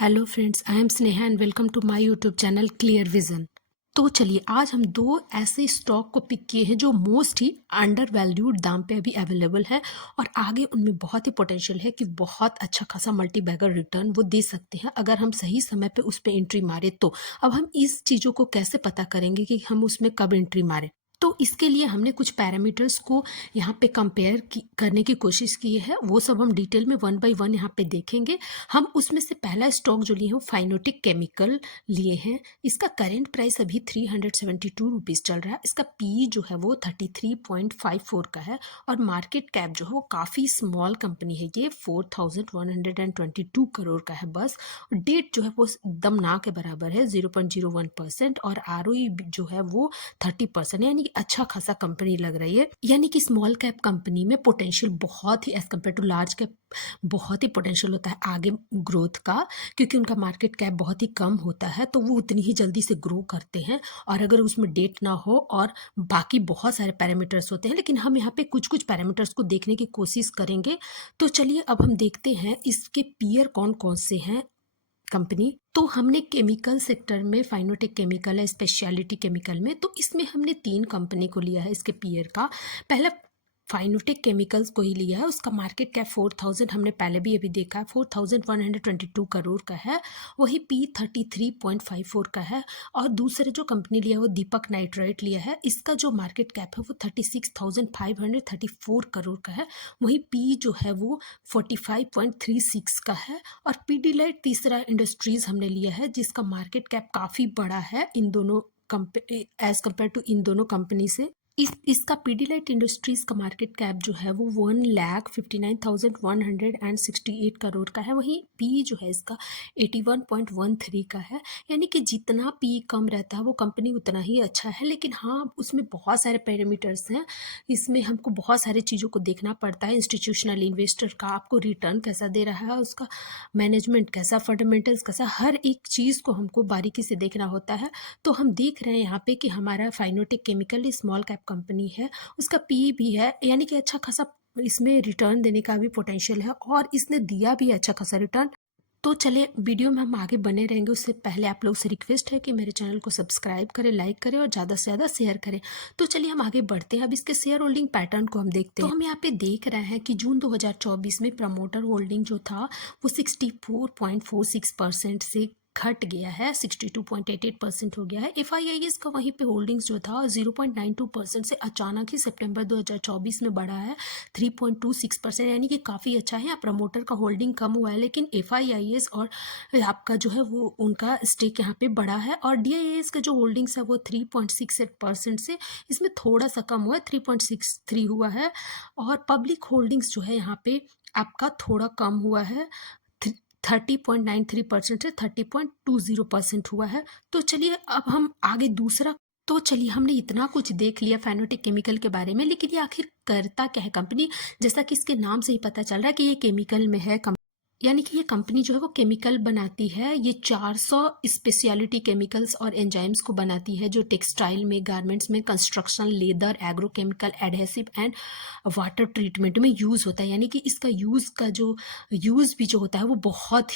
Hello friends, I am Sneha and welcome to my YouTube channel clear vision. तो चलिए आज हम दो ऐसे स्टॉक को पिक किए हैं जो मोस्ट ही अंडर वैल्यूड दाम पे अभी अवेलेबल है और आगे उनमें बहुत ही पोटेंशियल है कि बहुत अच्छा खासा मल्टी बैगर रिटर्न वो दे सकते हैं अगर हम सही समय पे उस पर एंट्री मारे तो। अब हम इस चीज़ों को कैसे पता करेंगे कि हम उसमें कब एंट्री मारें? तो इसके लिए हमने कुछ पैरामीटर्स को यहाँ पे कंपेयर करने की कोशिश की है। वो सब हम डिटेल में वन बाय वन यहाँ पे देखेंगे। हम उसमें से पहला स्टॉक जो लिए हैं वो फाइनोटिक केमिकल लिए हैं। इसका करेंट प्राइस अभी 372 रुपीज़ चल रहा है। इसका पी जो है वो 33.54 का है और मार्केट कैप जो है वो काफ़ी स्मॉल कंपनी है। ये 4122 करोड़ का है बस। डेट जो है वो एकदम ना के बराबर है 0.01% और आरओई जो है वो 30%, यानी कि अच्छा खासा कंपनी लग रही है। यानी कि स्मॉल कैप कंपनी में पोटेंशियल बहुत ही as compare to large cap बहुत ही पोटेंशियल होता है आगे ग्रोथ का, क्योंकि उनका मार्केट कैप बहुत ही कम होता है तो वो उतनी ही जल्दी से ग्रो करते हैं। और अगर उसमें डेट ना हो और बाकी बहुत सारे पैरामीटर्स होते हैं, लेकिन हम यहाँ पे कुछ कुछ पैरामीटर्स को देखने की कोशिश करेंगे। तो चलिए अब हम देखते हैं इसके पीयर कौन कौन से हैं कंपनी। तो हमने केमिकल सेक्टर में फाइनोटेक केमिकल है, स्पेशलिटी केमिकल में, तो इसमें हमने 3 कंपनी को लिया है इसके पीयर का। पहला फाइनोटेक केमिकल्स को ही लिया है। उसका मार्केट कैप 4000 हमने पहले भी अभी देखा है 4122 करोड़ का है। वही पी 33.54 का है। और दूसरे जो कंपनी लिया है वो दीपक नाइट्राइट लिया है। इसका जो मार्केट कैप है वो 36,534 करोड़ का है। वही पी जो है वो 45.36 का है। और पीडीलाइट तीसरा इंडस्ट्रीज हमने लिया है जिसका मार्केट कैप काफ़ी बड़ा है इन दोनों एज कम्पेयर टू इन दोनों कंपनी से। इसका पीडीलाइट इंडस्ट्रीज का मार्केट कैप जो है वो 1,59,168 करोड़ का है। वहीं पी जो है इसका 81.13 का है। यानी कि जितना पी कम रहता है वो कंपनी उतना ही अच्छा है। लेकिन हाँ, उसमें बहुत सारे पैरामीटर्स हैं। इसमें हमको बहुत सारी चीज़ों को देखना पड़ता है। इंस्टीट्यूशनल इन्वेस्टर का आपको रिटर्न कैसा दे रहा है, उसका मैनेजमेंट कैसा, फंडामेंटल्स कैसा, हर एक चीज़ को हमको बारीकी से देखना होता है। तो हम देख रहे हैं यहाँ पे कि हमारा फाइनोटेक केमिकल स्मॉल कैप कंपनी है, उसका पी भी है, यानी कि अच्छा खासा इसमें रिटर्न देने का भी पोटेंशियल है और इसने दिया भी अच्छा खासा रिटर्न। तो चलिए वीडियो में हम आगे बने रहेंगे। उससे पहले आप लोग से रिक्वेस्ट है कि मेरे चैनल को सब्सक्राइब करें, लाइक करें और ज़्यादा से ज़्यादा शेयर करें। तो चलिए हम आगे बढ़ते हैं। अब इसके शेयर होल्डिंग पैटर्न को हम देखते हैं। तो हम यहाँ पे देख रहे हैं कि जून 2024 में प्रमोटर होल्डिंग जो था वो 64.46% से घट गया है, 62.88% हो गया है। एफआईआईएस का वहीं पे होल्डिंग्स जो था 0.92% से अचानक ही सितंबर 2024 में बढ़ा है 3.26%, यानी कि काफ़ी अच्छा है। यहाँ प्रमोटर का होल्डिंग कम हुआ है लेकिन एफआईआईएस और आपका जो है वो उनका स्टेक यहाँ पे बढ़ा है। और डीआईएस का जो होल्डिंग्स है वो 3.68% से इसमें थोड़ा सा कम हुआ है, 3.63 हुआ है। और पब्लिक होल्डिंग्स जो है यहाँ पे आपका थोड़ा कम हुआ है, 30.93% से 30.20% हुआ है। तो चलिए अब हम आगे दूसरा। तो चलिए हमने इतना कुछ देख लिया फाइनोटेक केमिकल के बारे में, लेकिन ये आखिर करता क्या है कंपनी? जैसा कि इसके नाम से ही पता चल रहा है कि ये केमिकल में है। यानी कि ये कंपनी जो है वो केमिकल बनाती है। ये 400 स्पेशलिटी केमिकल्स और एंजाइम्स को बनाती है जो टेक्सटाइल में, गारमेंट्स में, construction, leather, agrochemical, adhesive and water treatment में यूज़ होता है। यानी कि इसका यूज़ भी जो होता है वो बहुत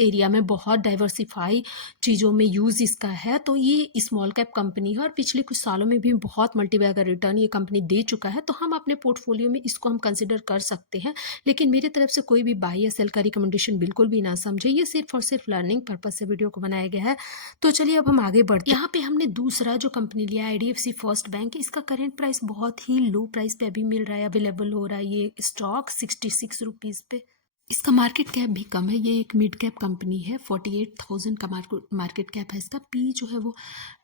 एरिया में, बहुत डाइवर्सिफाई चीज़ों में यूज़ इसका है। तो ये स्मॉल कैप कंपनी है और पिछले कुछ सालों में भी बहुत मल्टीबैगर रिटर्न ये कंपनी दे चुका है। तो हम अपने पोर्टफोलियो में इसको हम कंसिडर कर सकते हैं। लेकिन मेरी तरफ से कोई भी बाई या सेल का रिकमेंडेशन बिल्कुल भी ना समझे। ये सिर्फ और सिर्फ लर्निंग पर्पज से वीडियो को बनाया गया है। तो चलिए अब हम आगे बढ़ते हैं। यहाँ पे हमने दूसरा जो कंपनी लिया आईडीएफसी फर्स्ट बैंक। इसका करेंट प्राइस बहुत ही लो प्राइस पे अभी मिल रहा है, अवेलेबल हो रहा है ये स्टॉक 66 रुपीज़ पे। इसका मार्केट कैप भी कम है, ये एक मिड कैप कंपनी है। 48,000 का मार्केट कैप है। इसका पी जो है वो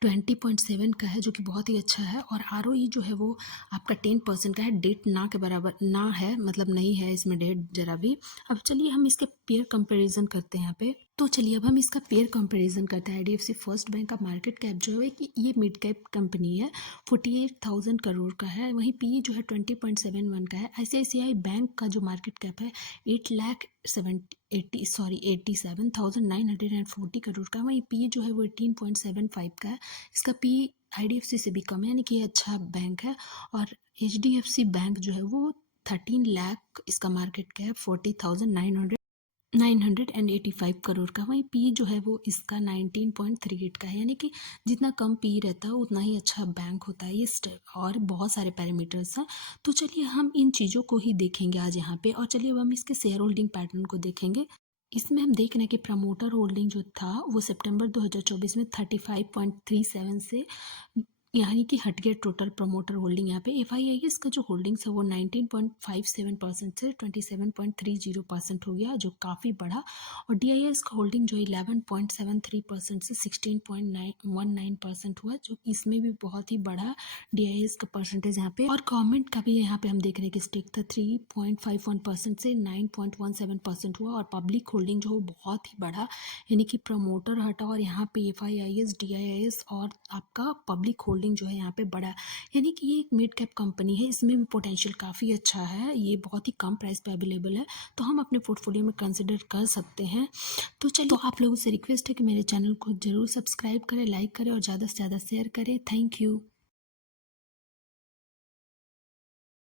20.7 का है जो कि बहुत ही अच्छा है। और आरओई जो है वो आपका 10% का है। डेट ना के बराबर ना है, मतलब नहीं है इसमें डेट जरा भी। अब चलिए हम इसके पेयर कंपैरिजन करते हैं यहाँ पे। तो चलिए अब हम इसका पेयर कंपैरिजन करते हैं। आईडीएफसी फर्स्ट बैंक का मार्केट कैप जो है कि ये मिड कैप कंपनी है, 48,000 करोड़ का है। वहीं पी जो है 20.71 का है। आईसीआईसीआई बैंक का जो मार्केट कैप है 87,940 करोड़ का। वहीं पी जो है वो 18.75 का है। इसका पी आईडीएफसी से भी कम है, यानी कि ये अच्छा बैंक है। और एचडीएफसी बैंक जो है वो 13 लाख, इसका मार्केट कैप 40,900 985 करोड़ का। वहीं पी जो है वो इसका 19.38 का है, यानी कि जितना कम पी रहता है उतना ही अच्छा बैंक होता है ये और बहुत सारे पैरामीटर्स हैं। तो चलिए हम इन चीज़ों को ही देखेंगे आज यहाँ पे, और चलिए अब हम इसके शेयर होल्डिंग पैटर्न को देखेंगे। इसमें हम देख रहे हैं कि प्रमोटर होल्डिंग जो था वो सितंबर 2024 में 35.37 से यानी कि हट गया टोटल प्रमोटर होल्डिंग। यहाँ पे एफआईआईएस का जो होल्डिंग्स है वो 19.57% से 27.30% हो गया, जो काफ़ी बढ़ा। और डीआईएस का होल्डिंग जो 11.73% से 16.19% हुआ, जो इसमें भी बहुत ही बढ़ा डीआईएस का परसेंटेज यहाँ पे। और गवर्नमेंट का भी यहाँ पे हम देख रहे हैं कि स्टेक था 3.51% से 9.17% हुआ। और पब्लिक होल्डिंग जो बहुत ही बढ़ा, यानी कि प्रमोटर हटा और यहाँ पे एफआईआईएस, डीआईआईएस और आपका पब्लिक होल्डिंग जो है यहाँ पे बढ़ा। यानी कि ये एक मिड कैप कंपनी है, इसमें भी पोटेंशियल काफ़ी अच्छा है, ये बहुत ही कम प्राइस पे अवेलेबल है, तो हम अपने पोर्टफोलियो में कंसिडर कर सकते हैं। तो चलिए, तो आप लोगों से रिक्वेस्ट है कि मेरे चैनल को जरूर सब्सक्राइब करें, लाइक करें और ज़्यादा से ज़्यादा शेयर करें। Thank you.